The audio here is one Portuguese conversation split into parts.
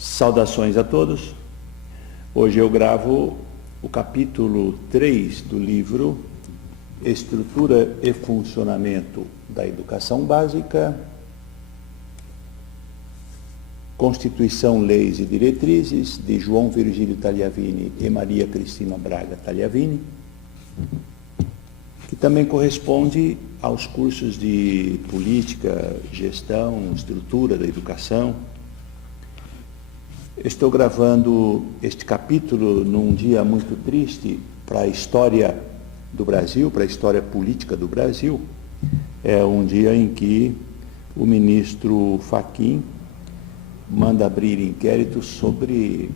Saudações a todos. Hoje eu gravo o capítulo 3 do livro Estrutura e Funcionamento da Educação Básica, Constituição, Leis e Diretrizes, de João Virgílio Tagliavini e Maria Cristina Braga Tagliavini, que também corresponde aos cursos de Política, Gestão, Estrutura da Educação. Estou gravando este capítulo num dia muito triste para a história do Brasil, para a história política do Brasil. É um dia em que o ministro Fachin manda abrir inquérito sobre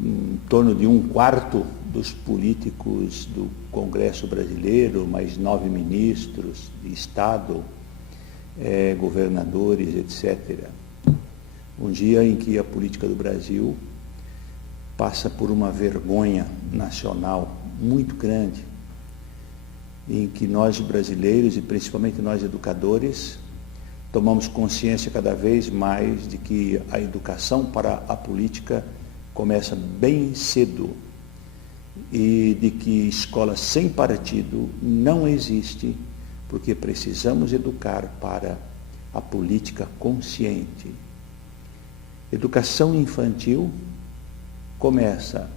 em torno de 1/4 dos políticos do Congresso brasileiro, mais 9 ministros de Estado, governadores, etc. Um dia em que a política do Brasil passa por uma vergonha nacional muito grande, em que nós brasileiros, e principalmente nós educadores, tomamos consciência cada vez mais de que a educação para a política começa bem cedo e de que escola sem partido não existe, porque precisamos educar para a política consciente. Educação infantil começa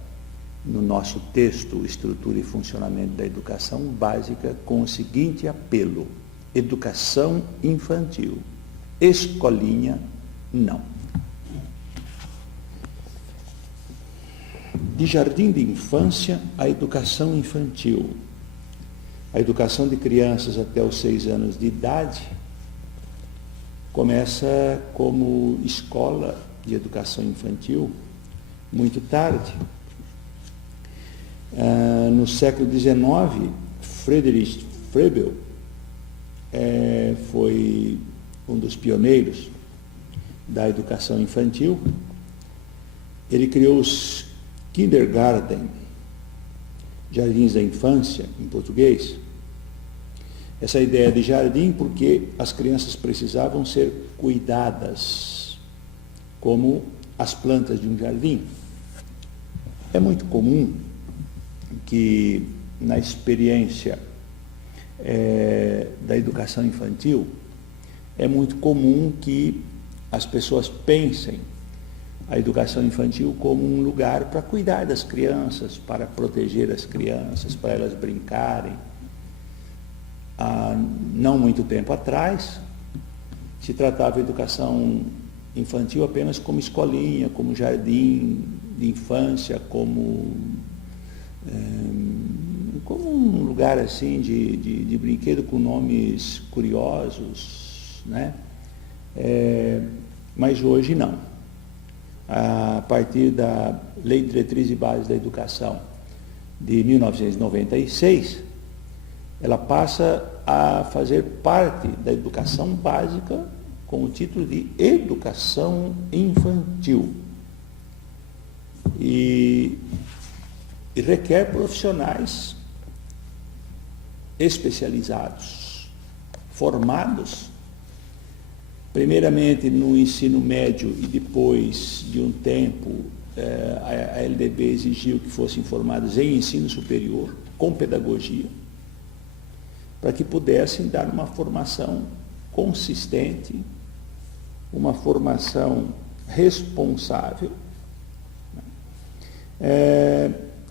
no nosso texto Estrutura e Funcionamento da Educação Básica com o seguinte apelo: educação infantil, escolinha não. De jardim de infância à educação infantil, a educação de crianças até os 6 anos de idade começa como escola de educação infantil muito tarde. No século XIX, Friedrich Froebel foi um dos pioneiros da educação infantil. Ele criou os Kindergarten, jardins da infância, em português. Essa ideia de jardim porque as crianças precisavam ser cuidadas como as plantas de um jardim. É muito comum que na experiência da educação infantil, é muito comum que as pessoas pensem a educação infantil como um lugar para cuidar das crianças, para proteger as crianças, para elas brincarem. Há não muito tempo atrás, se tratava a educação infantil apenas como escolinha, como jardim de infância, como um lugar assim de brinquedo com nomes curiosos, né? Mas hoje não. A partir da Lei de Diretriz e Bases da Educação de 1996, ela passa a fazer parte da educação básica com o título de educação infantil. E requer profissionais especializados, formados, primeiramente no ensino médio e depois de um tempo, a LDB exigiu que fossem formados em ensino superior, com pedagogia, para que pudessem dar uma formação consistente, uma formação responsável.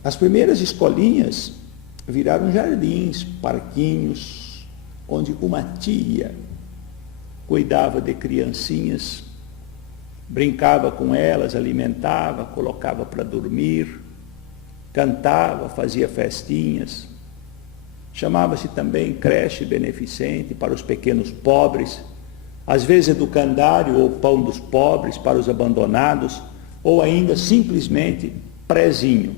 As primeiras escolinhas viraram jardins, parquinhos, onde uma tia cuidava de criancinhas, brincava com elas, alimentava, colocava para dormir, cantava, fazia festinhas. Chamava-se também creche beneficente para os pequenos pobres, às vezes educandário ou pão dos pobres para os abandonados, ou ainda simplesmente prezinho.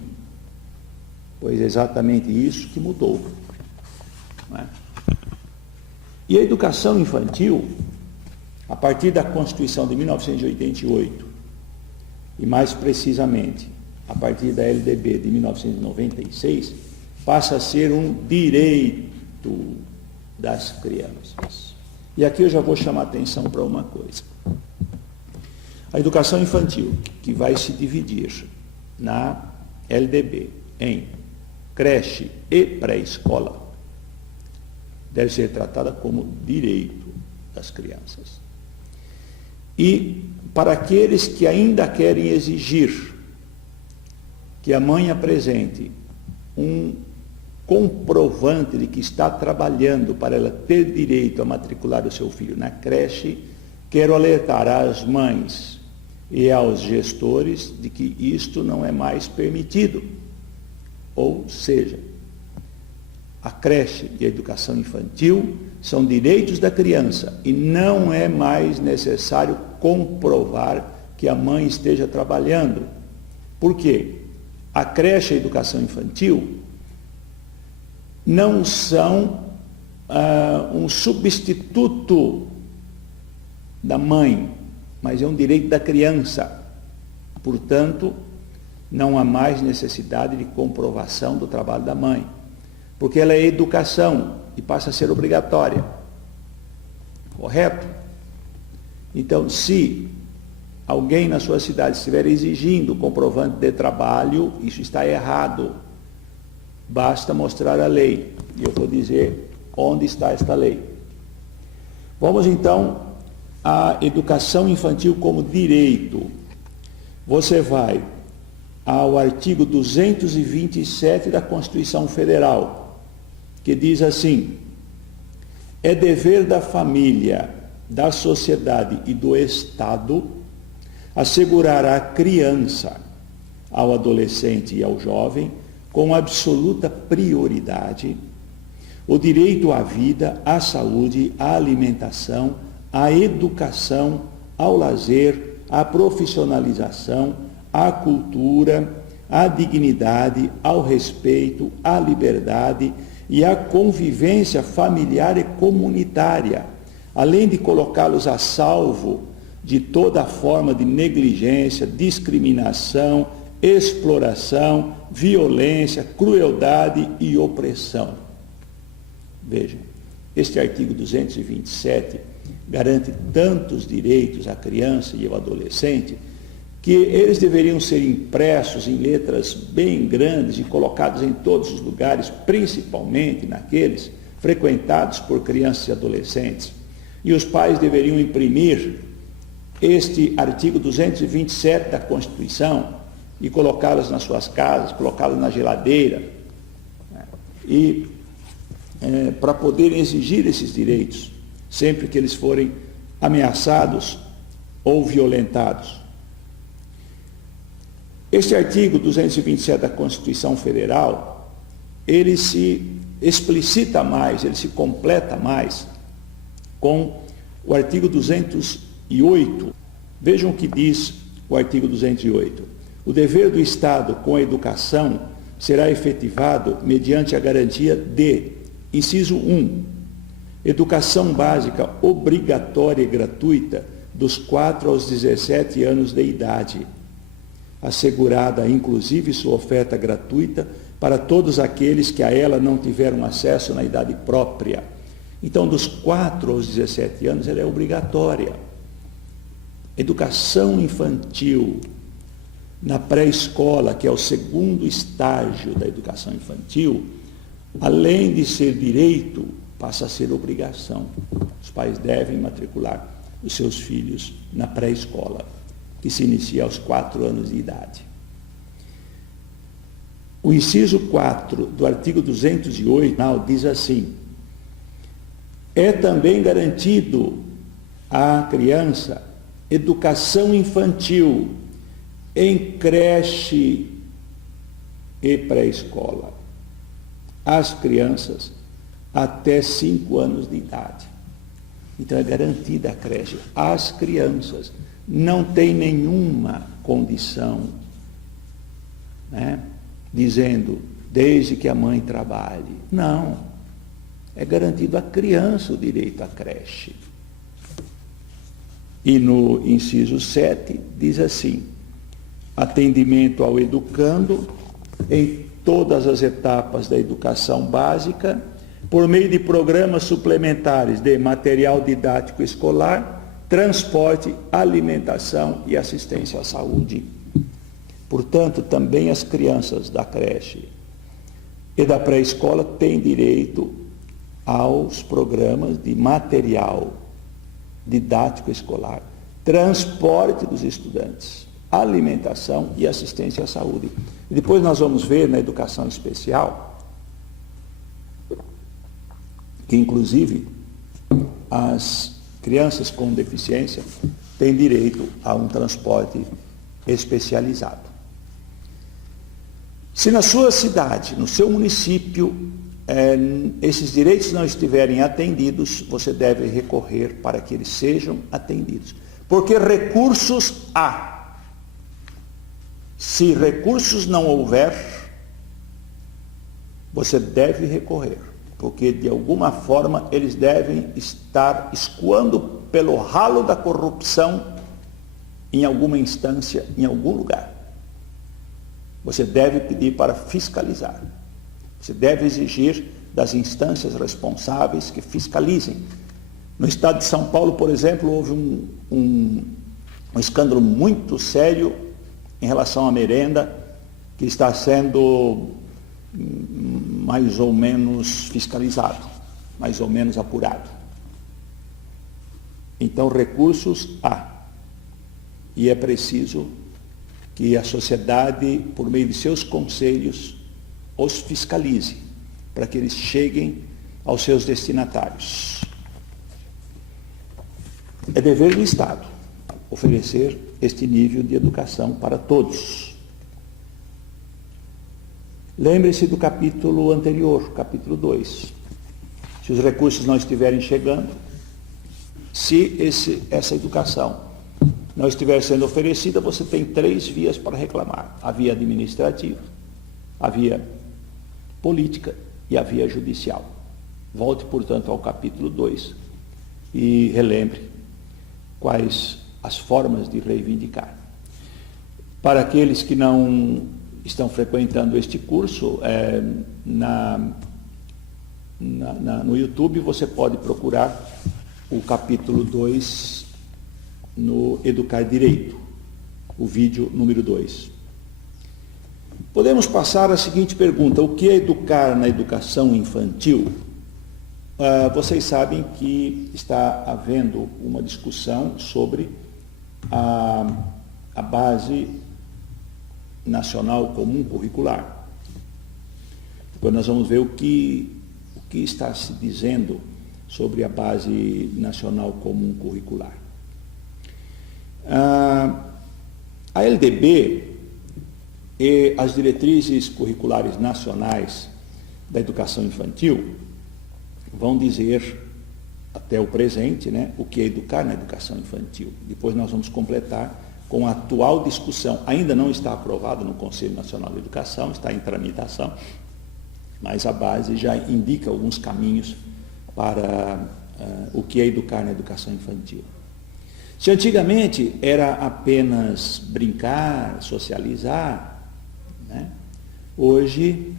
Pois é exatamente isso que mudou. Não é? E a educação infantil, a partir da Constituição de 1988, e mais precisamente, a partir da LDB de 1996, passa a ser um direito das crianças. E aqui eu já vou chamar a atenção para uma coisa. A educação infantil, que vai se dividir na LDB em creche e pré-escola, deve ser tratada como direito das crianças. E para aqueles que ainda querem exigir que a mãe apresente um comprovante de que está trabalhando para ela ter direito a matricular o seu filho na creche, quero alertar às mães e aos gestores de que isto não é mais permitido. Ou seja, a creche e a educação infantil são direitos da criança e não é mais necessário comprovar que a mãe esteja trabalhando. Por quê? A creche e a educação infantil não são um substituto da mãe, mas é um direito da criança. Portanto, não há mais necessidade de comprovação do trabalho da mãe, porque ela é educação e passa a ser obrigatória. Correto? Então, se alguém na sua cidade estiver exigindo comprovante de trabalho, isso está errado. Basta mostrar a lei. E eu vou dizer onde está esta lei. Vamos então à educação infantil como direito. Você vai ao artigo 227 da Constituição Federal, que diz assim: é dever da família, da sociedade e do Estado assegurar à criança, ao adolescente e ao jovem, com absoluta prioridade, o direito à vida, à saúde, à alimentação, à educação, ao lazer, à profissionalização, à cultura, à dignidade, ao respeito, à liberdade e à convivência familiar e comunitária, além de colocá-los a salvo de toda forma de negligência, discriminação, exploração, violência, crueldade e opressão. Vejam, este artigo 227 garante tantos direitos à criança e ao adolescente que eles deveriam ser impressos em letras bem grandes e colocados em todos os lugares, principalmente naqueles frequentados por crianças e adolescentes. E os pais deveriam imprimir este artigo 227 da Constituição e colocá-las nas suas casas, colocá-las na geladeira, e para poderem exigir esses direitos, sempre que eles forem ameaçados ou violentados. Este artigo 227 da Constituição Federal, ele se explicita mais, ele se completa mais com o artigo 208. Vejam o que diz o artigo 208. O dever do Estado com a educação será efetivado mediante a garantia de, inciso 1, educação básica obrigatória e gratuita dos 4 aos 17 anos de idade, assegurada inclusive sua oferta gratuita para todos aqueles que a ela não tiveram acesso na idade própria. Então, dos 4 aos 17 anos, ela é obrigatória. Educação infantil na pré-escola, que é o segundo estágio da educação infantil, além de ser direito, passa a ser obrigação. Os pais devem matricular os seus filhos na pré-escola, que se inicia aos 4 anos de idade. O inciso 4 do artigo 208 diz assim: é também garantido à criança educação infantil em creche e pré-escola, às crianças até 5 anos de idade. Então é garantida a creche às crianças. Não tem nenhuma condição, dizendo, desde que a mãe trabalhe. Não. É garantido à criança o direito à creche. E no inciso 7 diz assim: atendimento ao educando em todas as etapas da educação básica, por meio de programas suplementares de material didático escolar, transporte, alimentação e assistência à saúde. Portanto, também as crianças da creche e da pré-escola têm direito aos programas de material didático escolar, transporte dos estudantes, alimentação e assistência à saúde. E depois nós vamos ver na educação especial que, inclusive, as crianças com deficiência têm direito a um transporte especializado. Se na sua cidade, no seu município, esses direitos não estiverem atendidos, você deve recorrer para que eles sejam atendidos. Porque recursos há. Se recursos não houver, você deve recorrer. Porque, de alguma forma, eles devem estar escoando pelo ralo da corrupção em alguma instância, em algum lugar. Você deve pedir para fiscalizar. Você deve exigir das instâncias responsáveis que fiscalizem. No estado de São Paulo, por exemplo, houve um escândalo muito sério em relação à merenda, que está sendo mais ou menos fiscalizado, mais ou menos apurado. Então, recursos há. E é preciso que a sociedade, por meio de seus conselhos, os fiscalize, para que eles cheguem aos seus destinatários. É dever do Estado oferecer este nível de educação para todos. Lembre-se do capítulo anterior, capítulo 2. Se os recursos não estiverem chegando, se essa educação não estiver sendo oferecida, você tem 3 vias para reclamar: a via administrativa, a via política e a via judicial. Volte, portanto, ao capítulo 2 e relembre quais as formas de reivindicar. Para aqueles que não estão frequentando este curso, no YouTube você pode procurar o capítulo 2 no Educar Direito, o vídeo número 2. Podemos passar à seguinte pergunta: o que é educar na educação infantil? Vocês sabem que está havendo uma discussão sobre a base nacional comum curricular. Depois nós vamos ver o que está se dizendo sobre a base nacional comum curricular. A LDB e as diretrizes curriculares nacionais da educação infantil vão dizer, até o presente, o que é educar na educação infantil. Depois nós vamos completar com a atual discussão. Ainda não está aprovado no Conselho Nacional de Educação, está em tramitação, mas a base já indica alguns caminhos para o que é educar na educação infantil. Se antigamente era apenas brincar, socializar, hoje,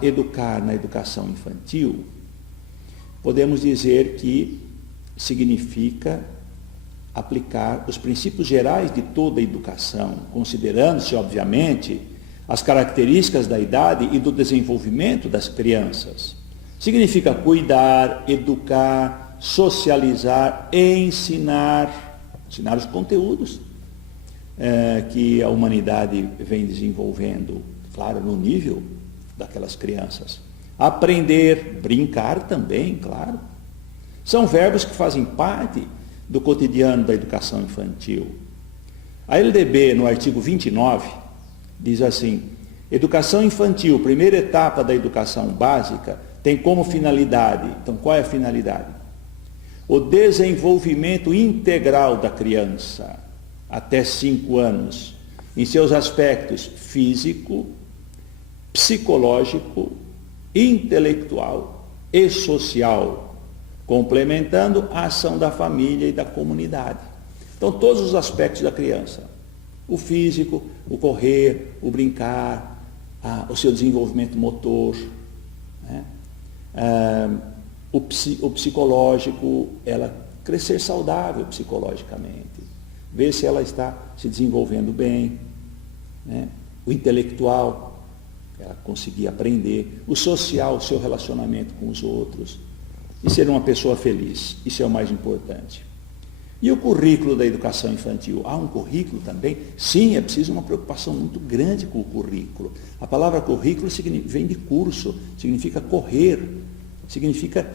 educar na educação infantil, podemos dizer que significa aplicar os princípios gerais de toda a educação, considerando-se, obviamente, as características da idade e do desenvolvimento das crianças. Significa cuidar, educar, socializar, ensinar os conteúdos que a humanidade vem desenvolvendo, claro, no nível daquelas crianças. Aprender, brincar também, claro. São verbos que fazem parte do cotidiano da educação infantil. A LDB, no artigo 29, diz assim: educação infantil, primeira etapa da educação básica, tem como finalidade. Então, qual é a finalidade? O desenvolvimento integral da criança, até 5 anos, em seus aspectos físico, psicológico, intelectual e social, complementando a ação da família e da comunidade. Então, todos os aspectos da criança: o físico, o correr, o brincar, o seu desenvolvimento motor, o psicológico, ela crescer saudável psicologicamente, ver se ela está se desenvolvendo bem, né? O intelectual, ela conseguir aprender, o social, o seu relacionamento com os outros, e ser uma pessoa feliz, isso é o mais importante. E o currículo da educação infantil? Há um currículo também? Sim, é preciso uma preocupação muito grande com o currículo. A palavra currículo vem de curso, significa correr, significa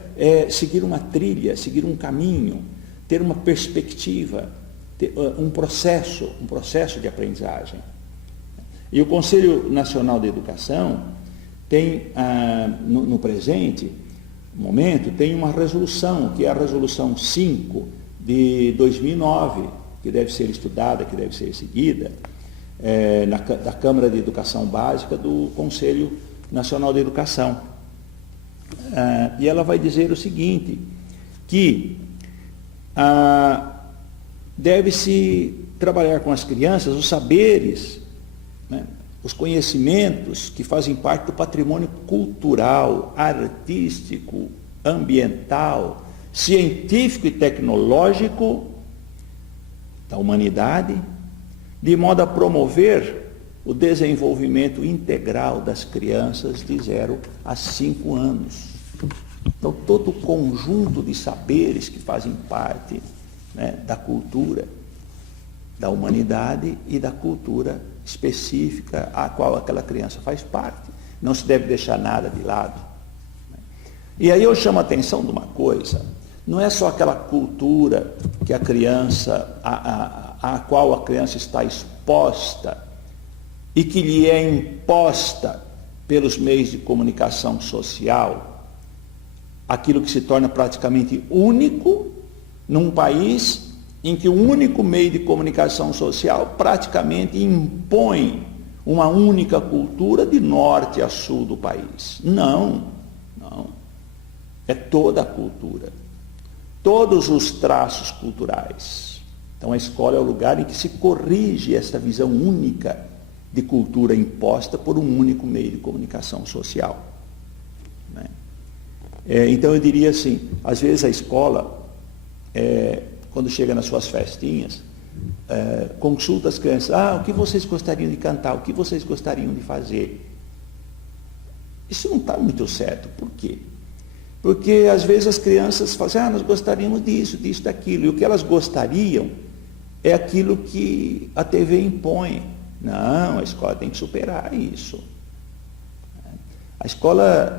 seguir uma trilha, seguir um caminho, ter uma perspectiva, ter um processo de aprendizagem. E o Conselho Nacional de Educação tem, no presente momento, tem uma resolução, que é a Resolução 5 de 2009, que deve ser estudada, que deve ser seguida, da Câmara de Educação Básica do Conselho Nacional de Educação. E ela vai dizer o seguinte, que deve-se trabalhar com as crianças os saberes, né, os conhecimentos que fazem parte do patrimônio cultural, artístico, ambiental, científico e tecnológico da humanidade, de modo a promover o desenvolvimento integral das crianças de 0 a 5 anos. Então, todo o conjunto de saberes que fazem parte, né, da cultura, da humanidade e da cultura específica a qual aquela criança faz parte. Não se deve deixar nada de lado. E aí eu chamo a atenção de uma coisa, não é só aquela cultura que a criança, a qual a criança está exposta e que lhe é imposta pelos meios de comunicação social, aquilo que se torna praticamente único num país em que o único meio de comunicação social praticamente impõe uma única cultura de norte a sul do país. Não. É toda a cultura, todos os traços culturais. Então a escola é o lugar em que se corrige essa visão única de cultura imposta por um único meio de comunicação social, né? Então eu diria assim, às vezes a escola, quando chega nas suas festinhas, consulta as crianças, o que vocês gostariam de cantar, o que vocês gostariam de fazer? Isso não está muito certo. Por quê? Porque às vezes as crianças falam assim, nós gostaríamos disso, daquilo, e o que elas gostariam é aquilo que a TV impõe. Não, a escola tem que superar isso. A escola,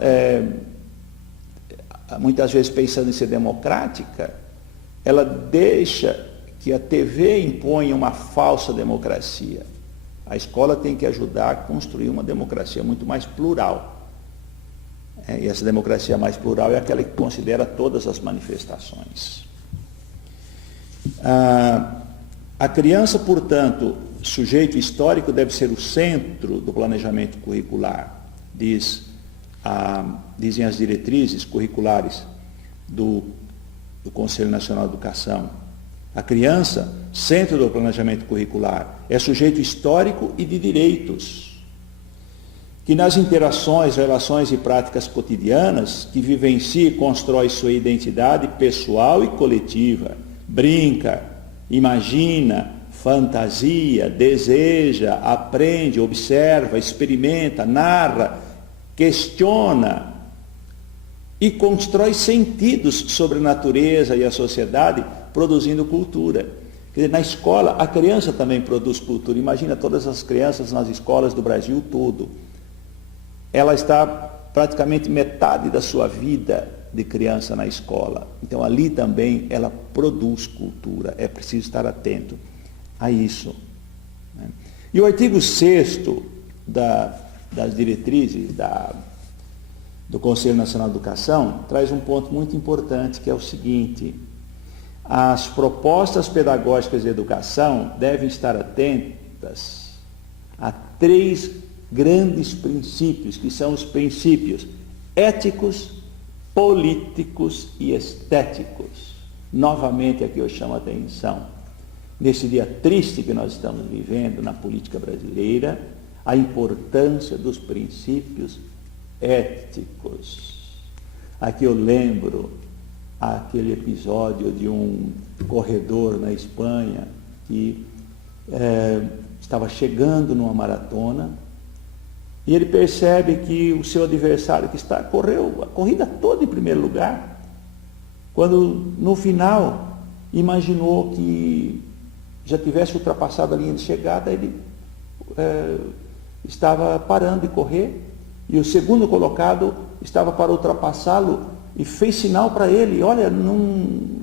muitas vezes pensando em ser democrática, ela deixa que a TV imponha uma falsa democracia. A escola tem que ajudar a construir uma democracia muito mais plural. E essa democracia mais plural é aquela que considera todas as manifestações. A criança, portanto, sujeito histórico, deve ser o centro do planejamento curricular, dizem as diretrizes curriculares do Conselho Nacional de Educação. A criança, centro do planejamento curricular, é sujeito histórico e de direitos, que nas interações, relações e práticas cotidianas, que vivencia e constrói sua identidade pessoal e coletiva, brinca, imagina, fantasia, deseja, aprende, observa, experimenta, narra, questiona e constrói sentidos sobre a natureza e a sociedade, produzindo cultura. Quer dizer, na escola, a criança também produz cultura. Imagina todas as crianças nas escolas do Brasil todo. Ela está praticamente metade da sua vida de criança na escola. Então, ali também ela produz cultura. É preciso estar atento a isso, né? E o artigo 6º das diretrizes do Conselho Nacional de Educação traz um ponto muito importante, que é o seguinte: as propostas pedagógicas de educação devem estar atentas a 3 grandes princípios, que são os princípios éticos, políticos e estéticos. Novamente aqui eu chamo a atenção, nesse dia triste que nós estamos vivendo na política brasileira, a importância dos princípios éticos. Aqui eu lembro àquele episódio de um corredor na Espanha que estava chegando numa maratona e ele percebe que o seu adversário correu a corrida toda em primeiro lugar, quando no final imaginou que já tivesse ultrapassado a linha de chegada, ele estava parando de correr e o segundo colocado estava para ultrapassá-lo e fez sinal para ele: olha,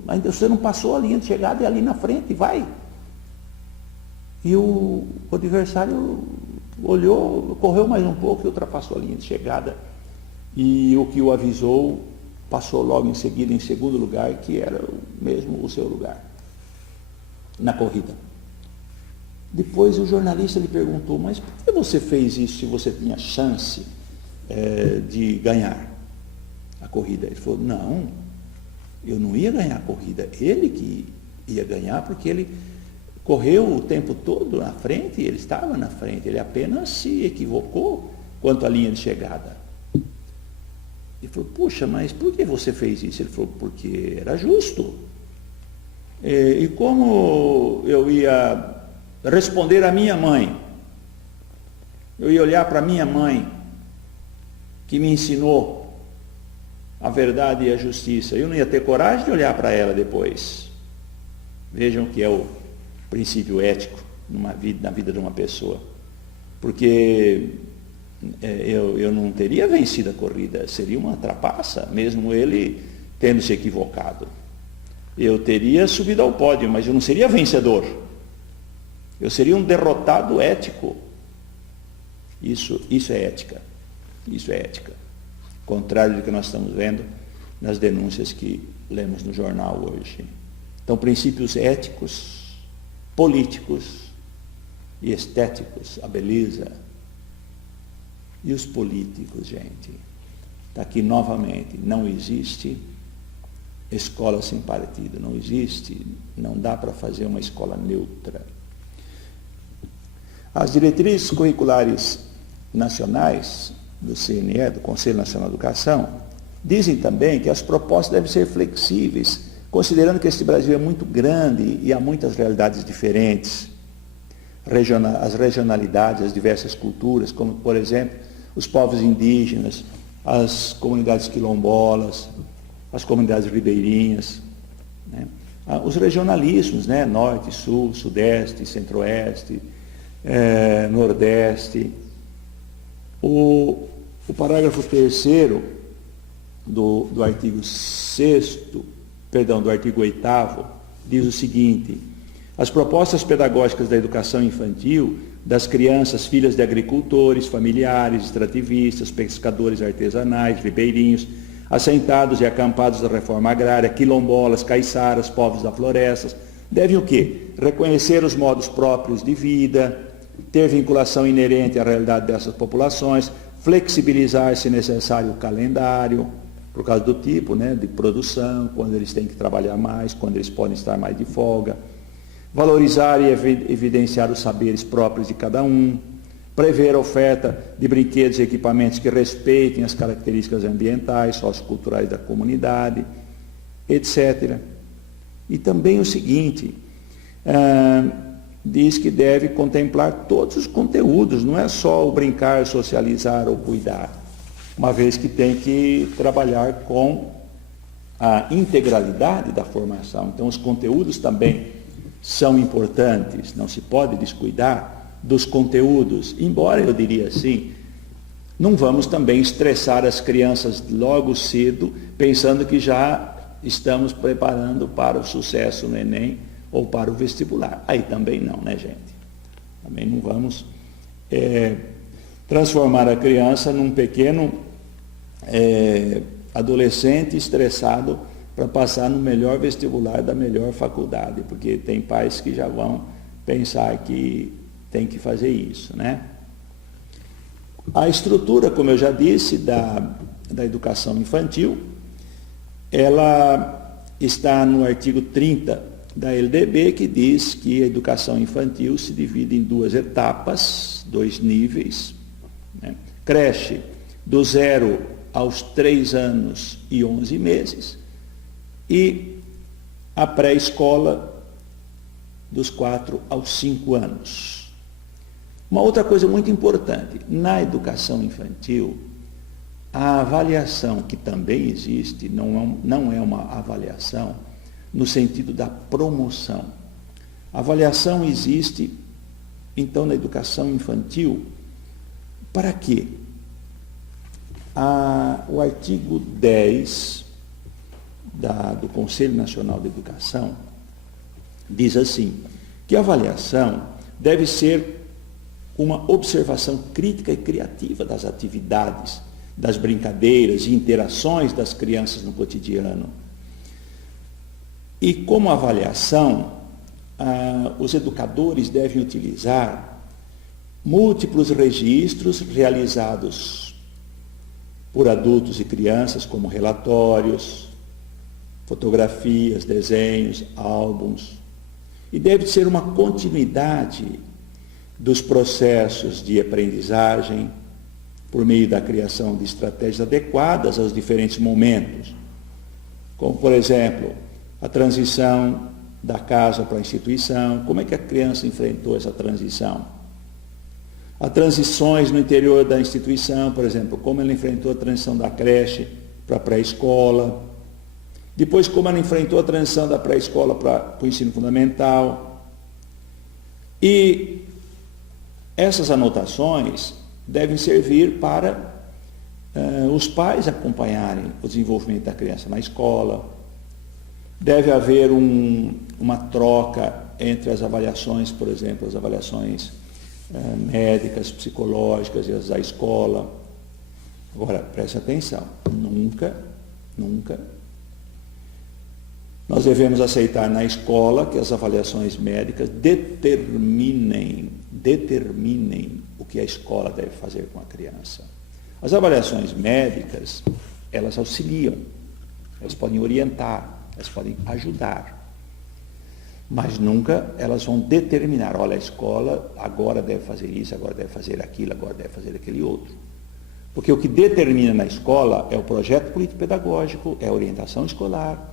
ainda você não passou a linha de chegada, é ali na frente, vai. E o adversário olhou, correu mais um pouco e ultrapassou a linha de chegada. E o que o avisou passou logo em seguida em segundo lugar, que era mesmo o seu lugar na corrida. Depois o jornalista lhe perguntou: mas por que você fez isso se você tinha chance de ganhar a corrida? Ele falou: não, eu não ia ganhar a corrida, ele que ia ganhar, porque ele correu o tempo todo na frente, ele estava na frente, ele apenas se equivocou quanto à linha de chegada. Ele falou: puxa, mas por que você fez isso? Ele falou: porque era justo. E como eu ia responder à minha mãe? Eu ia olhar para a minha mãe, que me ensinou a verdade e a justiça. Eu não ia ter coragem de olhar para ela depois. Vejam que é o princípio ético na vida de uma pessoa. Porque eu não teria vencido a corrida, seria uma trapaça, mesmo ele tendo se equivocado. Eu teria subido ao pódio, mas eu não seria vencedor. Eu seria um derrotado ético. Isso é ética. Isso é ética. Contrário do que nós estamos vendo nas denúncias que lemos no jornal hoje. Então, princípios éticos, políticos e estéticos, a beleza. E os políticos, gente? Está aqui novamente, não existe escola sem partido, não existe, não dá para fazer uma escola neutra. As diretrizes curriculares nacionais do CNE, do Conselho Nacional de Educação, dizem também que as propostas devem ser flexíveis, considerando que este Brasil é muito grande e há muitas realidades diferentes, as regionalidades, as diversas culturas, como, por exemplo, os povos indígenas, as comunidades quilombolas, as comunidades ribeirinhas, né? Os regionalismos, né? Norte, Sul, Sudeste, Centro-Oeste, Nordeste. O parágrafo 3º do artigo 6º, do artigo 8º, diz o seguinte: as propostas pedagógicas da educação infantil das crianças filhas de agricultores, familiares, extrativistas, pescadores artesanais, ribeirinhos, assentados e acampados da reforma agrária, quilombolas, caiçaras, povos da floresta, devem o quê? Reconhecer os modos próprios de vida, ter vinculação inerente à realidade dessas populações, flexibilizar, se necessário, o calendário, por causa do tipo, né, de produção, quando eles têm que trabalhar mais, quando eles podem estar mais de folga, valorizar e evidenciar os saberes próprios de cada um, prever a oferta de brinquedos e equipamentos que respeitem as características ambientais, socioculturais da comunidade, etc. E também o seguinte, diz que deve contemplar todos os conteúdos, não é só o brincar, socializar ou cuidar, uma vez que tem que trabalhar com a integralidade da formação. Então, os conteúdos também são importantes, não se pode descuidar dos conteúdos, embora eu diria assim, não vamos também estressar as crianças logo cedo, pensando que já estamos preparando para o sucesso no Enem ou para o vestibular. Aí também não, né, gente? Também não vamos transformar a criança num pequeno adolescente estressado para passar no melhor vestibular da melhor faculdade, porque tem pais que já vão pensar que tem que fazer isso, né? A estrutura, como eu já disse, da educação infantil, ela está no artigo 30 da LDB, que diz que a educação infantil se divide em 2 etapas, 2 níveis, né? Creche do 0 aos 3 anos e 11 meses, e a pré-escola dos 4 aos 5 anos. Uma outra coisa muito importante, na educação infantil, a avaliação que também existe não é uma avaliação no sentido da promoção. A avaliação existe, então, na educação infantil, para quê? O artigo 10 do Conselho Nacional de Educação diz assim, que a avaliação deve ser uma observação crítica e criativa das atividades, das brincadeiras e interações das crianças no cotidiano. E como avaliação, os educadores devem utilizar múltiplos registros realizados por adultos e crianças, como relatórios, fotografias, desenhos, álbuns. E deve ser uma continuidade dos processos de aprendizagem por meio da criação de estratégias adequadas aos diferentes momentos, como, por exemplo, a transição da casa para a instituição, como é que a criança enfrentou essa transição? As transições no interior da instituição, por exemplo, como ela enfrentou a transição da creche para a pré-escola, depois como ela enfrentou a transição da pré-escola para o ensino fundamental. E essas anotações devem servir para os pais acompanharem o desenvolvimento da criança na escola. Deve haver uma troca entre as avaliações, por exemplo, as avaliações médicas, psicológicas e as da escola. Agora, preste atenção, nunca nós devemos aceitar na escola que as avaliações médicas determinem o que a escola deve fazer com a criança. As avaliações médicas, elas auxiliam, elas podem orientar, elas podem ajudar, mas nunca elas vão determinar, olha, a escola agora deve fazer isso, agora deve fazer aquilo, agora deve fazer aquele outro. Porque o que determina na escola é o projeto político-pedagógico, é a orientação escolar,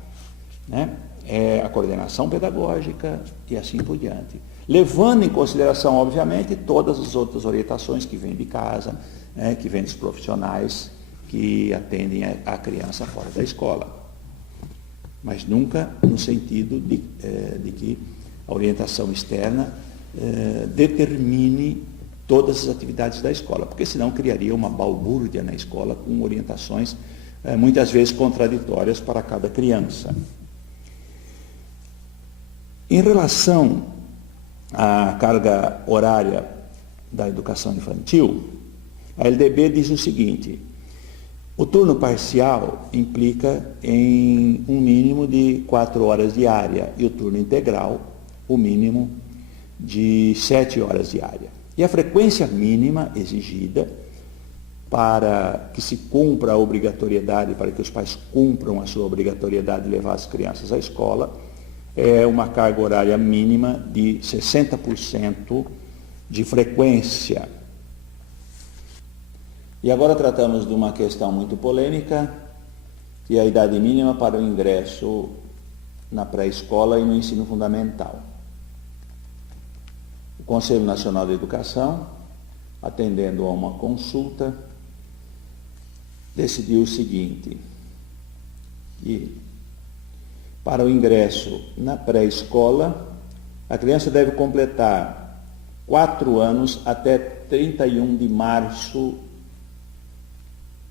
né? É a coordenação pedagógica e assim por diante. Levando em consideração, obviamente, todas as outras orientações que vêm de casa, né, que vêm dos profissionais que atendem a criança fora da escola. Mas nunca no sentido de que a orientação externa determine todas as atividades da escola, porque senão criaria uma balbúrdia na escola com orientações muitas vezes contraditórias para cada criança. Em relação à carga horária da educação infantil, a LDB diz o seguinte: o turno parcial implica em um mínimo de 4 horas diária e o turno integral, o mínimo de 7 horas diária. E a frequência mínima exigida para que se cumpra a obrigatoriedade, para que os pais cumpram a sua obrigatoriedade de levar as crianças à escola, é uma carga horária mínima de 60% de frequência. E agora tratamos de uma questão muito polêmica, que é a idade mínima para o ingresso na pré-escola e no ensino fundamental. O Conselho Nacional de Educação, atendendo a uma consulta, decidiu o seguinte, que para o ingresso na pré-escola, a criança deve completar 4 anos até 31 de março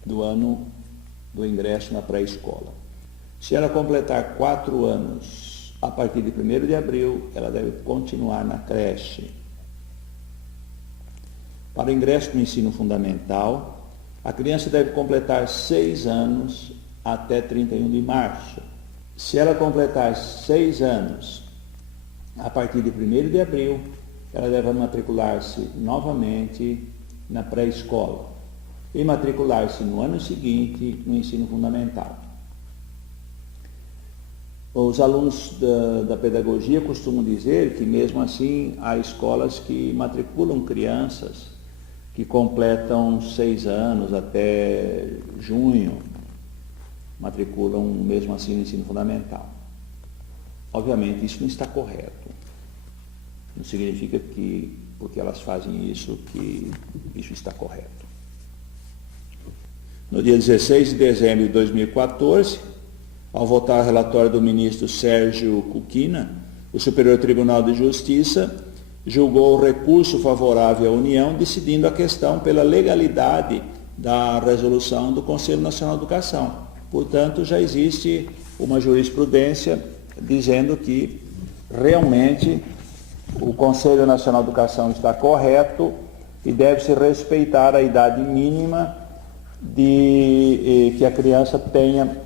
do ano do ingresso na pré-escola. Se ela completar 4 anos a partir de 1º de abril, ela deve continuar na creche. Para o ingresso no ensino fundamental, a criança deve completar 6 anos até 31 de março. Se ela completar 6 anos a partir de 1º de abril, ela deve matricular-se novamente na pré-escola e matricular-se no ano seguinte no ensino fundamental. Os alunos da pedagogia costumam dizer que, mesmo assim, há escolas que matriculam crianças que completam 6 anos até junho, matriculam mesmo assim no ensino fundamental. Obviamente isso não está correto. Não significa que, porque elas fazem isso, que isso está correto. No dia 16 de dezembro de 2014, ao votar o relatório do ministro Sérgio Kukina, o Superior Tribunal de Justiça julgou o recurso favorável à União, decidindo a questão pela legalidade da resolução do Conselho Nacional de Educação. Portanto, já existe uma jurisprudência dizendo que realmente o Conselho Nacional de Educação está correto e deve-se respeitar a idade mínima de que a criança tenha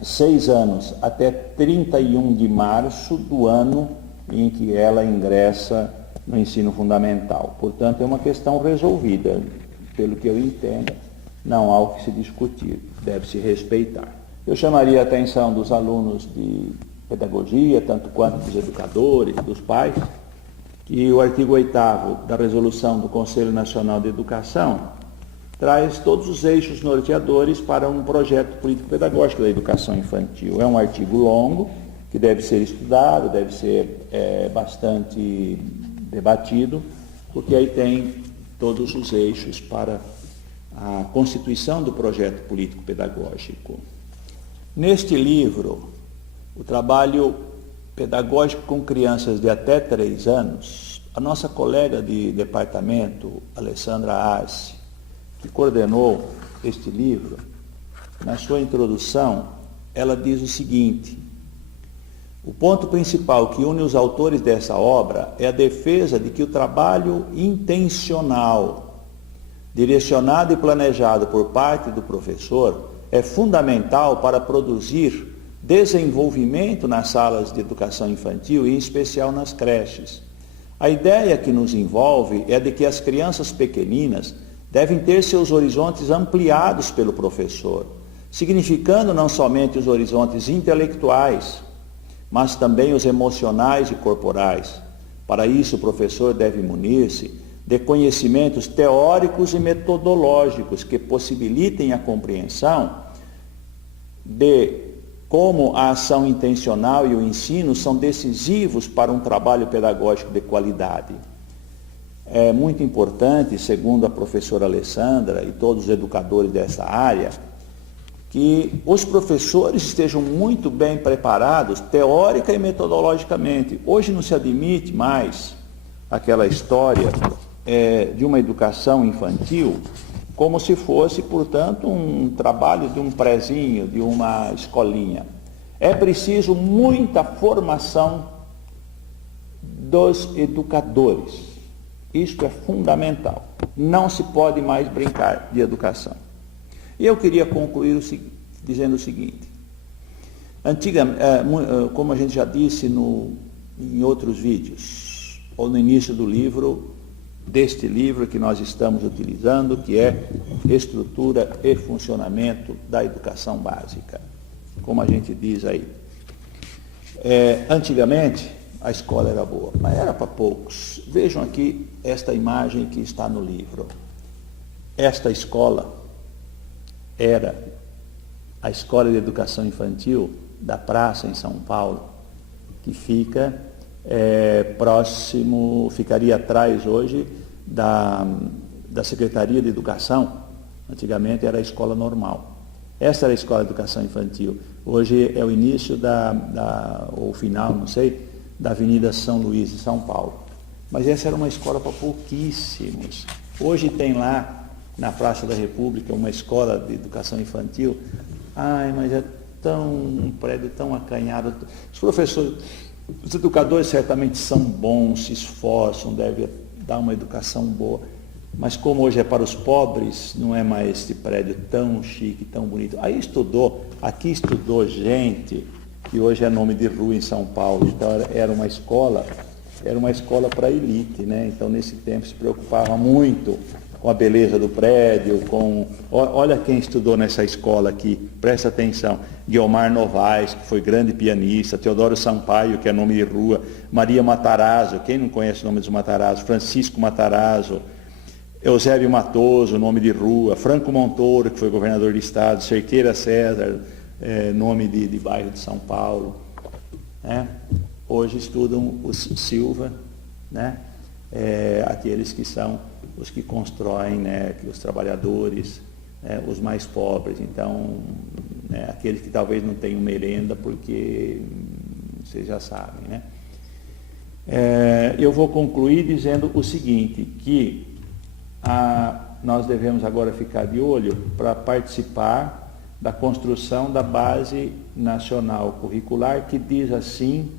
6 anos, até 31 de março do ano em que ela ingressa no ensino fundamental. Portanto, é uma questão resolvida, pelo que eu entendo, não há o que se discutir, deve-se respeitar. Eu chamaria a atenção dos alunos de pedagogia, tanto quanto dos educadores, dos pais, que o artigo 8º da resolução do Conselho Nacional de Educação traz todos os eixos norteadores para um projeto político-pedagógico da educação infantil. É um artigo longo, que deve ser estudado, deve ser bastante debatido, porque aí tem todos os eixos para a constituição do projeto político-pedagógico. Neste livro, o trabalho pedagógico com crianças de até 3 anos, a nossa colega de departamento, Alessandra Arce, que coordenou este livro, na sua introdução, ela diz o seguinte: o ponto principal que une os autores dessa obra é a defesa de que o trabalho intencional, direcionado e planejado por parte do professor, é fundamental para produzir desenvolvimento nas salas de educação infantil e em especial nas creches. A ideia que nos envolve é de que as crianças pequeninas devem ter seus horizontes ampliados pelo professor, significando não somente os horizontes intelectuais, mas também os emocionais e corporais. Para isso, o professor deve munir-se de conhecimentos teóricos e metodológicos que possibilitem a compreensão de como a ação intencional e o ensino são decisivos para um trabalho pedagógico de qualidade. É muito importante, segundo a professora Alessandra e todos os educadores dessa área, que os professores estejam muito bem preparados, teórica e metodologicamente. Hoje não se admite mais aquela história de uma educação infantil como se fosse, portanto, um trabalho de um prezinho, de uma escolinha. É preciso muita formação dos educadores. Isto é fundamental. Não se pode mais brincar de educação. E eu queria concluir dizendo o seguinte: como a gente já disse em outros vídeos, ou no início do livro, deste livro que nós estamos utilizando, que é Estrutura e Funcionamento da Educação Básica, como a gente diz aí. Antigamente, a escola era boa, mas era para poucos. Vejam aqui esta imagem que está no livro. Esta escola era a Escola de Educação Infantil da Praça, em São Paulo, que ficaria atrás hoje da Secretaria de Educação. Antigamente era a escola normal. Essa era a Escola de Educação Infantil. Hoje é o início ou o final, não sei, da Avenida São Luís, de São Paulo. Mas essa era uma escola para pouquíssimos. Hoje tem lá, na Praça da República, uma escola de educação infantil. Mas é um prédio tão acanhado. Os professores, os educadores certamente são bons, se esforçam, devem dar uma educação boa. Mas como hoje é para os pobres, não é mais esse prédio tão chique, tão bonito. Aqui estudou gente que hoje é nome de rua em São Paulo. Então era uma escola para a elite, né? Então nesse tempo se preocupava muito com a beleza do prédio, olha quem estudou nessa escola aqui, presta atenção: Guiomar Novaes, que foi grande pianista, Teodoro Sampaio, que é nome de rua, Maria Matarazzo, quem não conhece o nome dos Matarazzo, Francisco Matarazzo, Eusébio Matoso, nome de rua, Franco Montoro, que foi governador de estado, Cerqueira César, nome de bairro de São Paulo, né? Hoje estudam os Silva, né? Aqueles que são os que constroem, né? Os trabalhadores, os mais pobres. Então, aqueles que talvez não tenham merenda, porque vocês já sabem, né? Eu vou concluir dizendo o seguinte, que nós devemos agora ficar de olho para participar da construção da Base Nacional Curricular, que diz assim: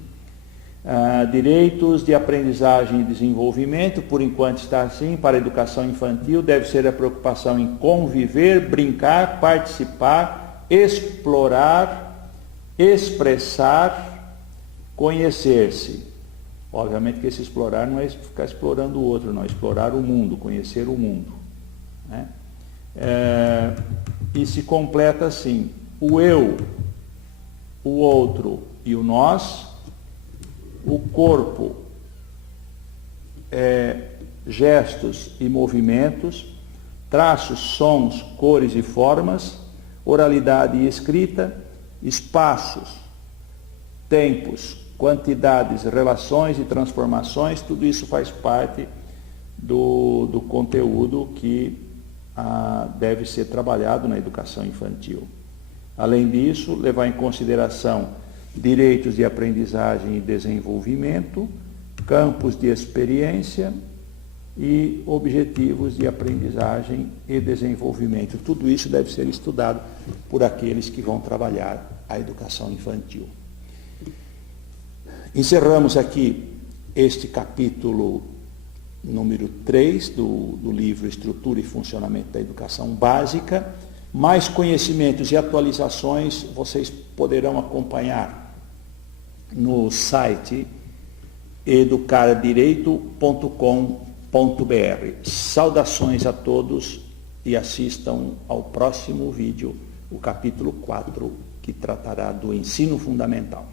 direitos de aprendizagem e desenvolvimento, por enquanto está assim, para a educação infantil deve ser a preocupação em conviver, brincar, participar, explorar, expressar, conhecer-se. Obviamente que esse explorar não é ficar explorando o outro, não, é explorar o mundo, conhecer o mundo, né? E se completa assim: o eu, o outro e o nós, o corpo, gestos e movimentos, traços, sons, cores e formas, oralidade e escrita, espaços, tempos, quantidades, relações e transformações, tudo isso faz parte do conteúdo que deve ser trabalhado na educação infantil. Além disso, levar em consideração direitos de aprendizagem e desenvolvimento, campos de experiência e objetivos de aprendizagem e desenvolvimento. Tudo isso deve ser estudado por aqueles que vão trabalhar a educação infantil. Encerramos aqui este capítulo número 3 do livro Estrutura e Funcionamento da Educação Básica. Mais conhecimentos e atualizações vocês poderão acompanhar no site educardireito.com.br. Saudações a todos e assistam ao próximo vídeo, o capítulo 4, que tratará do ensino fundamental.